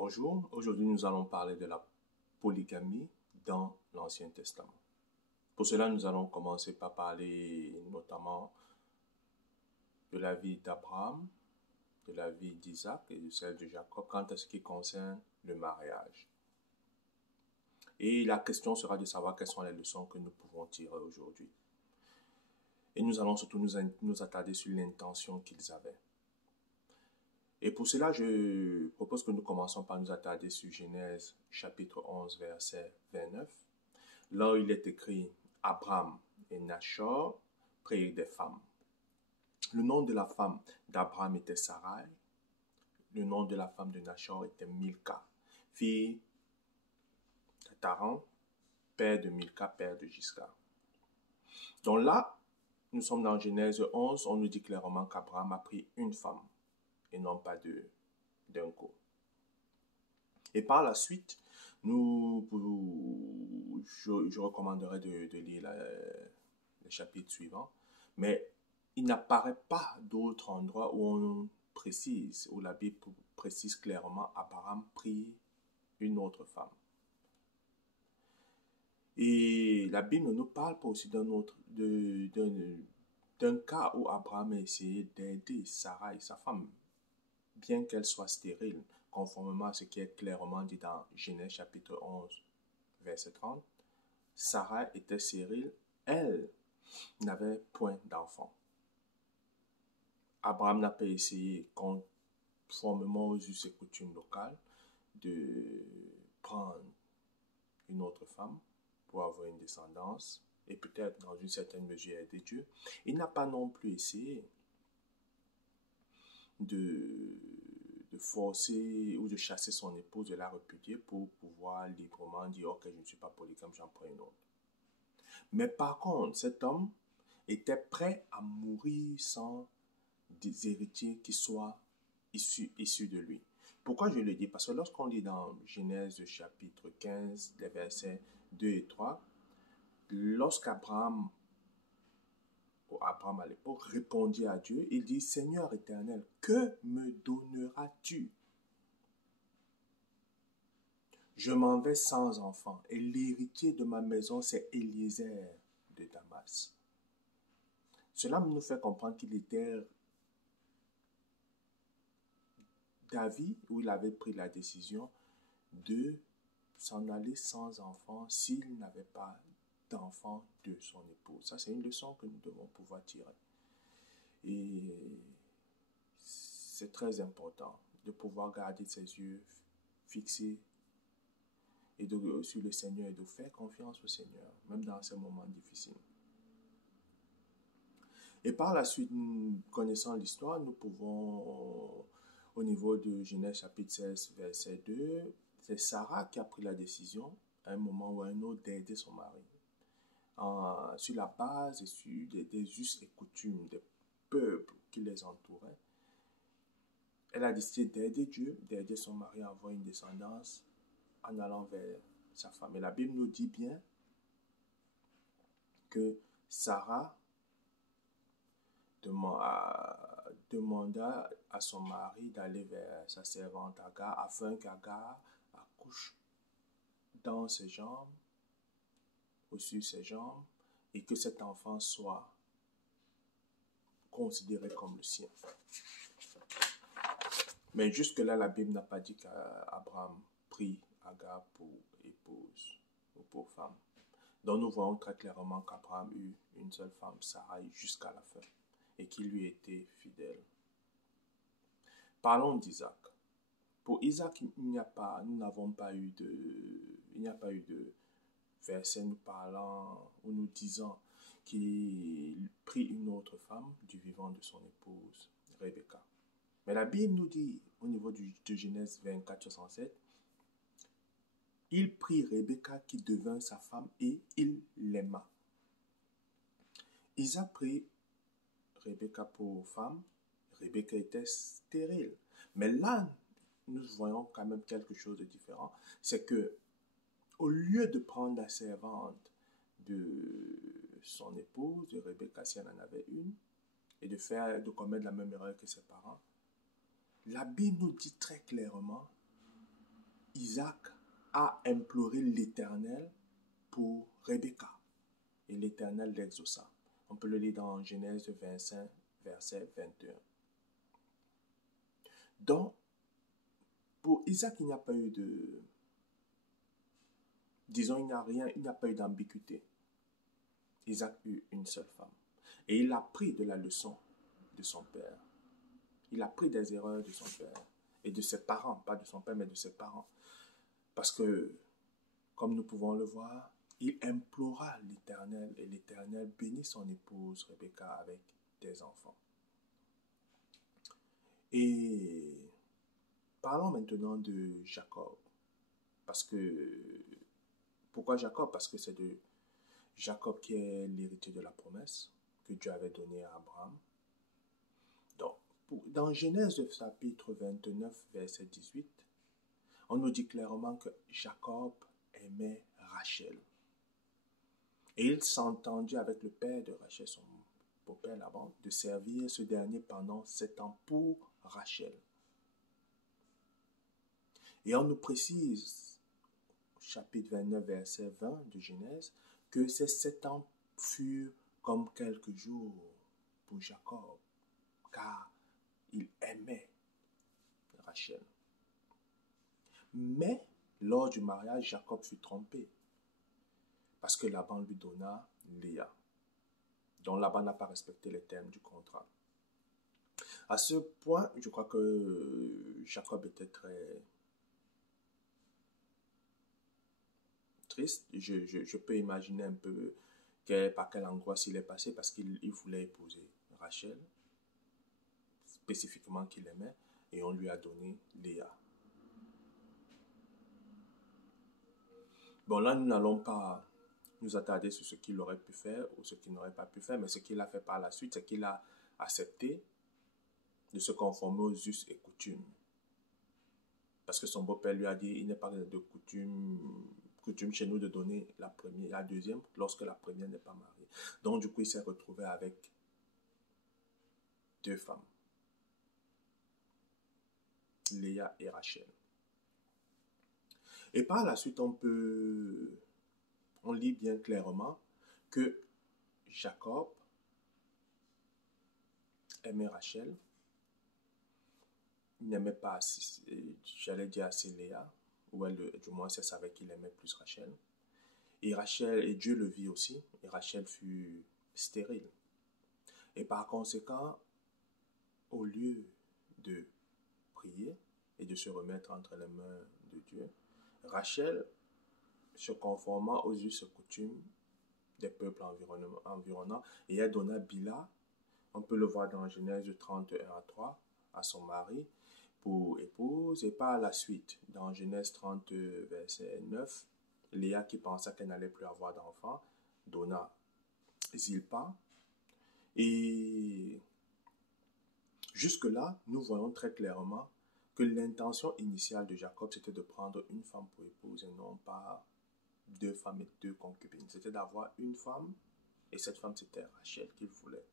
Bonjour, aujourd'hui nous allons parler de la polygamie dans l'Ancien Testament. Pour cela, nous allons commencer par parler notamment de la vie d'Abraham, de la vie d'Isaac et de celle de Jacob quant à ce qui concerne le mariage. Et la question sera de savoir quelles sont les leçons que nous pouvons tirer aujourd'hui. Et nous allons surtout nous attarder sur l'intention qu'ils avaient. Et pour cela, je propose que nous commençons par nous attarder sur Genèse chapitre 11, verset 29. Là où il est écrit « Abraham et Nachor prirent des femmes ». Le nom de la femme d'Abraham était Sarai. Le nom de la femme de Nachor était Milka, fille de Taran, père de Milka, père de Giscard. Donc là, nous sommes dans Genèse 11, on nous dit clairement qu'Abraham a pris une femme et non pas d'un coup. Et par la suite, je recommanderais de lire les chapitres suivants, mais il n'apparaît pas d'autre endroit où on précise, où la Bible précise clairement Abraham prit une autre femme. Et la Bible ne nous parle pas aussi d'un cas où Abraham a essayé d'aider Sarai, sa femme, bien qu'elle soit stérile, conformément à ce qui est clairement dit dans Genèse chapitre 11, verset 30, Sarah était stérile, elle n'avait point d'enfant. Abraham n'a pas essayé, conformément aux us et coutumes locales, de prendre une autre femme pour avoir une descendance et peut-être dans une certaine mesure aider Dieu. Il n'a pas non plus essayé de forcer ou de chasser son épouse, de la répudier pour pouvoir librement dire « Ok, je ne suis pas polygame, j'en prends une autre ». Mais par contre, cet homme était prêt à mourir sans des héritiers qui soient issus de lui. Pourquoi je le dis? Parce que lorsqu'on lit dans Genèse chapitre 15, les versets 2 et 3, lorsqu'Abraham à l'époque répondit à Dieu, il dit « Seigneur éternel, que me donneras-tu? Je m'en vais sans enfant, et l'héritier de ma maison, c'est Eliezer de Damas. » Cela nous fait comprendre qu'il était David, où il avait pris la décision de s'en aller sans enfant s'il n'avait pas d'enfant de son épouse. Ça, c'est une leçon que nous devons pouvoir tirer. Et c'est très important de pouvoir garder ses yeux fixés sur le Seigneur et de faire confiance au Seigneur, même dans ces moments difficiles. Et par la suite, connaissant l'histoire, nous pouvons, au niveau de Genèse chapitre 16, verset 2, c'est Sarah qui a pris la décision, à un moment ou à un autre, d'aider son mari. Sur la base et sur des us et coutumes des peuples qui les entouraient, elle a décidé d'aider Dieu, d'aider son mari à avoir une descendance en allant vers sa femme. Et la Bible nous dit bien que Sarah demanda à son mari d'aller vers sa servante Agar afin qu'Agar accouche dans ses jambes, au-dessus de ses jambes, et que cet enfant soit considéré comme le sien. Mais jusque-là, la Bible n'a pas dit qu'Abraham prit Agar pour épouse ou pour femme. Donc nous voyons très clairement qu'Abraham eut une seule femme, Sarai, jusqu'à la fin, et qui lui était fidèle. Parlons d'Isaac. Pour Isaac, il n'y a pas eu de verset nous parlant ou nous disant qu'il prit une autre femme du vivant de son épouse, Rebecca. Mais la Bible nous dit, au niveau de Genèse 24, 67, il prit Rebecca qui devint sa femme et il l'aima. Isaac prit Rebecca pour femme. Rebecca était stérile. Mais là, nous voyons quand même quelque chose de différent. C'est que, au lieu de prendre la servante de son épouse, de Rebecca, si elle en avait une, et de commettre la même erreur que ses parents, la Bible nous dit très clairement Isaac a imploré l'Éternel pour Rebecca. Et l'Éternel l'exauça. On peut le lire dans Genèse 25, verset 21. Donc, pour Isaac, il n'y a pas eu de... Disons, il n'y a pas eu d'ambiguïté. Isaac eut une seule femme. Et il a pris de la leçon de son père. Il a pris des erreurs de son père et de ses parents, pas de son père, mais de ses parents. Parce que, comme nous pouvons le voir, il implora l'Éternel et l'Éternel bénit son épouse Rebecca avec des enfants. Et parlons maintenant de Jacob. Parce que, pourquoi Jacob? Parce que c'est de Jacob qui est l'héritier de la promesse que Dieu avait donnée à Abraham. Donc, dans Genèse chapitre 29, verset 18, on nous dit clairement que Jacob aimait Rachel. Et il s'entendit avec le père de Rachel, son beau-père Laban, de servir ce dernier pendant 7 ans pour Rachel. Et on nous précise, chapitre 29, verset 20 de Genèse, que ces 7 ans furent comme quelques jours pour Jacob, car il aimait Rachel. Mais, lors du mariage, Jacob fut trompé, parce que Laban lui donna Léa, dont Laban n'a pas respecté les termes du contrat. À ce point, je crois que Jacob était très triste. Je peux imaginer un peu par quelle angoisse il est passé, parce qu'il voulait épouser Rachel, spécifiquement qu'il aimait, et on lui a donné Léa. Bon, là, nous n'allons pas nous attarder sur ce qu'il aurait pu faire ou ce qu'il n'aurait pas pu faire, mais ce qu'il a fait par la suite, c'est qu'il a accepté de se conformer aux us et coutumes. Parce que son beau-père lui a dit, il n'est pas de coutume chez nous de donner la deuxième lorsque la première n'est pas mariée. Donc, du coup, il s'est retrouvé avec 2 femmes, Léa et Rachel. Et par la suite, on lit bien clairement que Jacob aimait Rachel. Il n'aimait pas assez, j'allais dire assez Léa, ou du moins, elle savait qu'il aimait plus Rachel. Et Rachel, et Dieu le vit aussi, et Rachel fut stérile. Et par conséquent, au lieu de prier et de se remettre entre les mains de Dieu, Rachel, se conformant aux us et coutumes des peuples environnants, et elle donna Bila, on peut le voir dans Genèse 31-3, à son mari pour épouse. Et par la suite, dans Genèse 30, verset 9, Léa, qui pensait qu'elle n'allait plus avoir d'enfant, donna Zilpa. Et jusque-là, nous voyons très clairement que l'intention initiale de Jacob, c'était de prendre une femme pour épouse et non pas 2 femmes et 2 concubines. C'était d'avoir une femme, et cette femme, c'était Rachel qu'il voulait.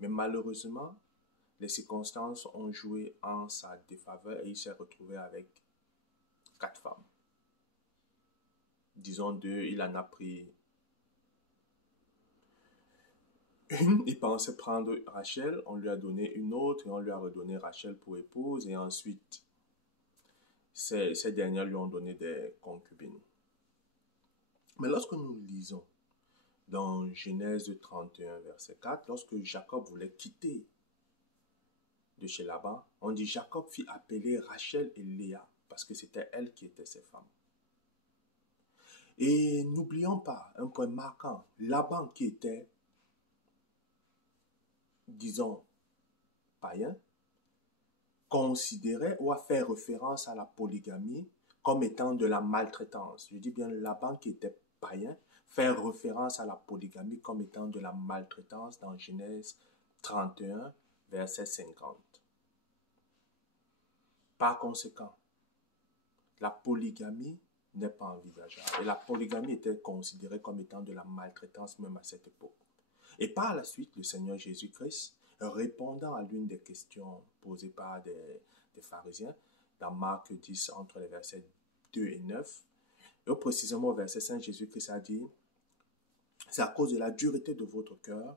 Mais malheureusement, les circonstances ont joué en sa défaveur et il s'est retrouvé avec 4 femmes. Disons 2, il en a pris une, il pensait prendre Rachel, on lui a donné une autre et on lui a redonné Rachel pour épouse, et ensuite, ces dernières lui ont donné des concubines. Mais lorsque nous lisons dans Genèse 31, verset 4, lorsque Jacob voulait quitter de chez Laban, on dit Jacob fit appeler Rachel et Léa, parce que c'était elles qui étaient ses femmes. Et n'oublions pas un point marquant, Laban qui était, disons, païen, considérait ou a fait référence à la polygamie comme étant de la maltraitance. Je dis bien Laban qui était païen, fait référence à la polygamie comme étant de la maltraitance dans Genèse 31, verset 50. Par conséquent, la polygamie n'est pas envisageable. Et la polygamie était considérée comme étant de la maltraitance même à cette époque. Et par la suite, le Seigneur Jésus-Christ, répondant à l'une des questions posées par des pharisiens, dans Marc 10, entre les versets 2 et 9. Et précisément au verset 5, Jésus-Christ a dit, c'est à cause de la dureté de votre cœur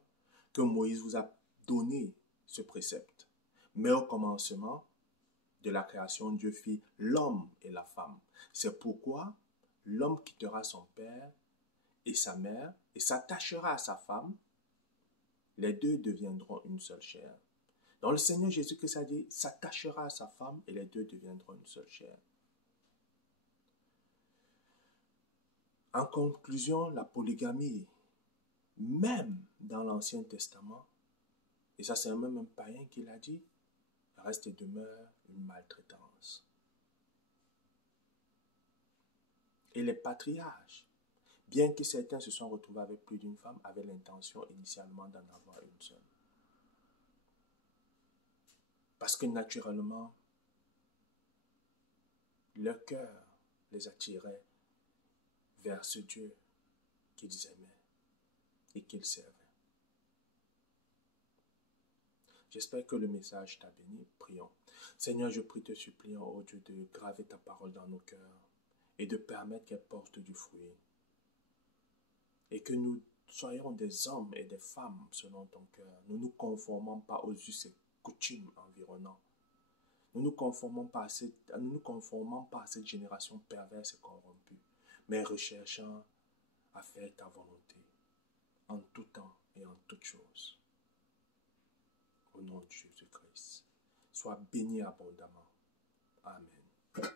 que Moïse vous a donné ce précepte. Mais au commencement de la création, Dieu fit l'homme et la femme. C'est pourquoi l'homme quittera son père et sa mère et s'attachera à sa femme. Les deux deviendront une seule chair. Donc le Seigneur Jésus-Christ a dit, s'attachera à sa femme et les deux deviendront une seule chair. En conclusion, la polygamie, même dans l'Ancien Testament, et ça c'est même un païen qui l'a dit, reste et demeure une maltraitance. Et les patriarches, bien que certains se sont retrouvés avec plus d'une femme, avaient l'intention initialement d'en avoir une seule. Parce que naturellement, leur cœur les attirait vers ce Dieu qu'ils aimaient et qu'ils servaient. J'espère que le message t'a béni. Prions. Seigneur, je prie te suppliant, ô Dieu, de graver ta parole dans nos cœurs et de permettre qu'elle porte du fruit. Et que nous soyons des hommes et des femmes selon ton cœur. Nous ne nous conformons pas aux us et coutumes environnants. Nous ne nous conformons pas à cette génération perverse et corrompue, mais recherchant à faire ta volonté en tout temps et en toutes choses. Au nom de Jésus-Christ, sois béni abondamment. Amen.